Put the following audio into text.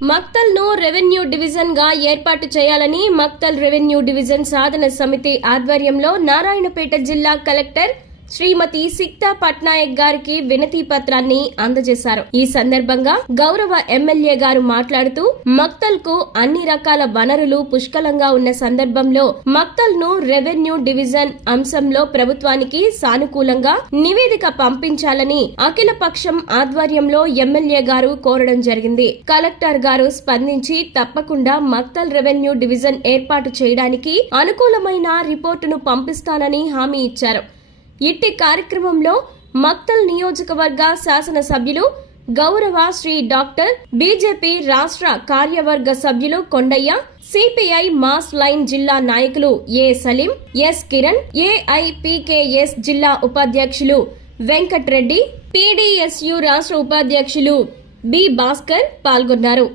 మక్తల్ ను revenue division గా ఏర్పాటు చేయాలని మక్తల్ రెవెన్యూ డివిజన్ సాధన సమితి ఆధ్వర్యంలో నారాయణపేట జిల్లా కలెక్టర్ శ్రీమతి సిక్తా పట్నాయక్ గారికి వినతి పత్రాన్ని అందజేశారు. ఈ సందర్భంగా గౌరవ ఎమ్మెల్యే గారు మాట్లాడుతూ మక్తల్ కు అన్ని రకాల వనరులు పుష్కలంగా ఉన్న సందర్భంలో మక్తల్ ను రెవెన్యూ డివిజన్ అంశంలో ప్రభుత్వానికి సానుకూలంగా నివేదిక పంపించాలని అఖిలపక్షం ఆధ్వర్యంలో ఎమ్మెల్యే గారు కోరడం జరిగింది. కలెక్టర్ గారు స్పందించి తప్పకుండా మక్తల్ రెవెన్యూ డివిజన్ ఏర్పాటు చేయడానికి అనుకూలమైన రిపోర్టును పంపిస్తానని హామీ ఇచ్చారు. ఇట్టి కార్యక్రమంలో మక్తల్ నియోజకవర్గ శాసన సభ్యులు గౌరవ శ్రీ డాక్టర్ బీజేపీ రాష్ట్ర కార్యవర్గ సభ్యులు కొండయ్య, సిపిఐ మాస్ లైన్ జిల్లా నాయకులు ఏ సలీం, ఎస్ కిరణ్, ఏఐపికేఎస్ జిల్లా ఉపాధ్యక్షులు వెంకట్రెడ్డి, పీడీఎస్యు రాష్ట్ర ఉపాధ్యక్షులు బి భాస్కర్ పాల్గొన్నారు.